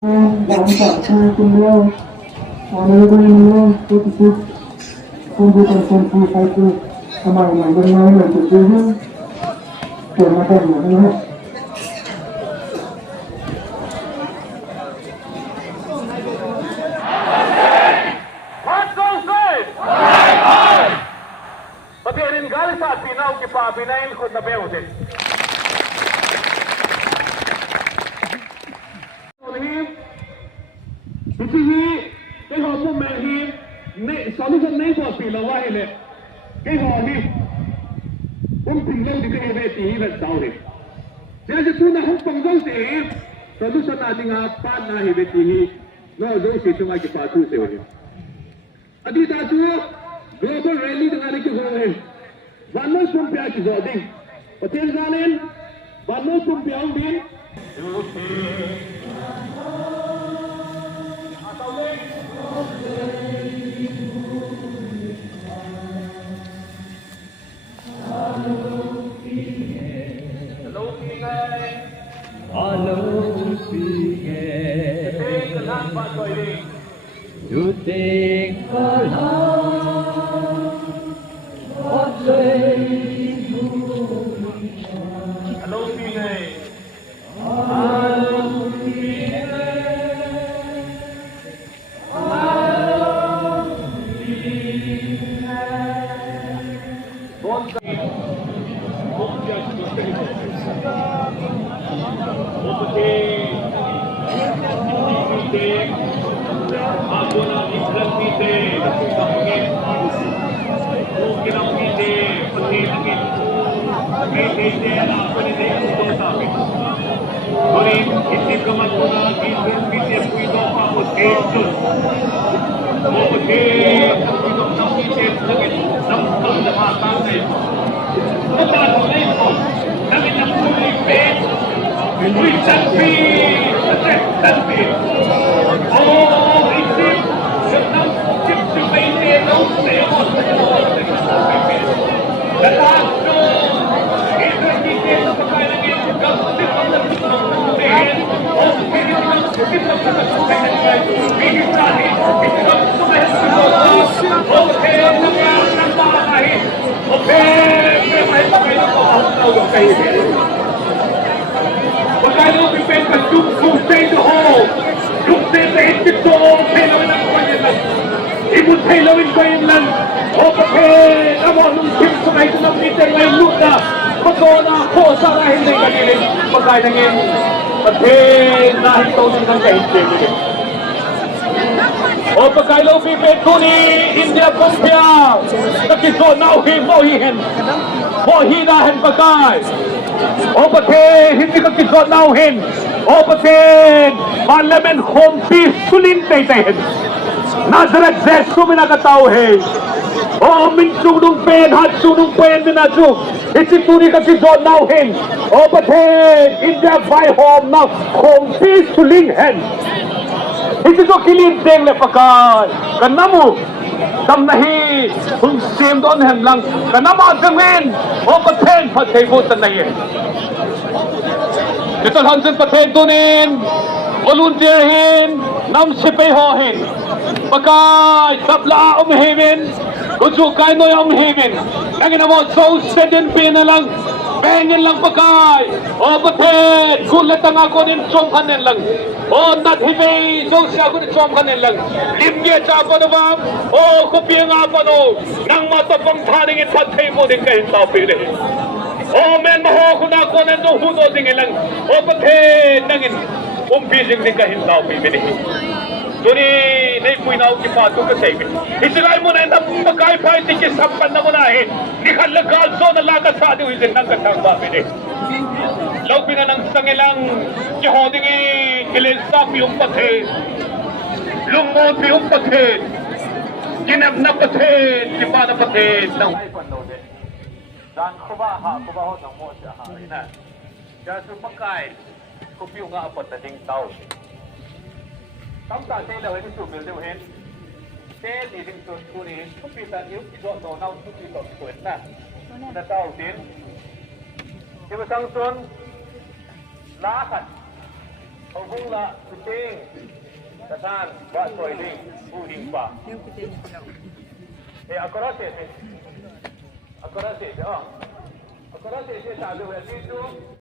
Bangsa Pulau Amerika itu komputer komputer itu kemarin dengan itu juga termasuk mana Pagkain gali sa Pinaw kipabinayin ko na bewutin. Isihi, kay ho mo merhim, solution na ito pilawa ile. Kay ho ni, pinglaw di kay beti hilat sauri. Siya sa tuna hong panggaw si solution natin nga pan na hibetihi, no zo si tunga kipatu se wali. Adi tatu, global rally dengan itu orang. Wanno sumpah kizoding. Hotel zanen, wanno sumpah undin. You take a love of Hello, Pingay. Ako na islang pite, nakupangin. Okay lang pite, patilangin. Pite, ako nila yung ito sa akin. Ngunit, isip ka man ko na islang pite, puwito pa ako station. Okay, puwito ng pite, ng panglamatang na ito. Kapag na ito, namin ang tuloy pite, we shall be the pite. Oh, isip, ng tip sa pite, ng sa'yo. Lahat ko, islang pite, sa pagkailangin, kapatid ang nagsusunod. Oh, hindi naman tip sa pagkailangin, binisahin, itinag sumahit sa mga, okay, ng makahin, okay, may pagkailangin ko, ang kayo. Pagkailo pipin ka sumsay to home. Sumsay sa isip to home. Tailawin ang kanya lang. Ibon tailawin ko yun lang. O kapit. Amo nung tim sa kayo ng meter ngayon luka. Pagkona ako sa rahil na kanilin. Pagkailangin. Kapit. Nahitaw nung kang kahintin. O pagkailo pipin ko ni India Pompia. Nakito nauhin mohihin. Mohinahin pagkay. O batin, hindi ka kikonauhin. O batin, malamin humpis sulintay-tayin. Nazaret zesu minakatauhin. O minsunong pen, hatsunong pen minasuk. Isituri ka kikonauhin. O batin, hindi abay hom na humpis sulinghen. Hindi ko kilinteng lepakay. Kanamu. Tamnahi, kung sim doon hen lang, kanama gawin, o paten, pataybutan na yan. Ito hansin patentunin, volunteerhin, namsipehohin, pagka tabla umihimin, kutsukay no yung umihimin, kagin mo, so 7 na lang, pengin lang pagkay, o paten, gulat ang ako din sumkanin lang, o nathibay, so siya ako din sumkanin lang, limge sa ako naman, o kupiya nga pa no, nang matapang taning ipatay mo din kayo sa pili. O men maho ko na ako na nung hudo din lang, o paten, nangin, umpising din kayo sa pili. Duni, naipuy na ako kipato kasi. Isilay mo na yung magkaipay, tikisampan na mo na eh. Di ka lagalso na lagat sa ating isin ng katang pili. Lawpi na ng sangilang jihoding ilisap yung patin. Lumot yung patin. Ginab na patin. Kipa na patin. Dan kubaha ng mo siya ha. Kaya sumagkay. Kupiyo nga apat na ding tao. Tamta sa ilaw ini sumil din hen. Sen iding sun kunin. Kupitan yung iso no na kupitan kuit na. Na tao din. Di ba sang sun? Lahat. Pagpunla, kuting. Kasan, buat toiling, uding pa. Ako rasa, Ako rasa, Ako rasa, saya tak ada waktu itu.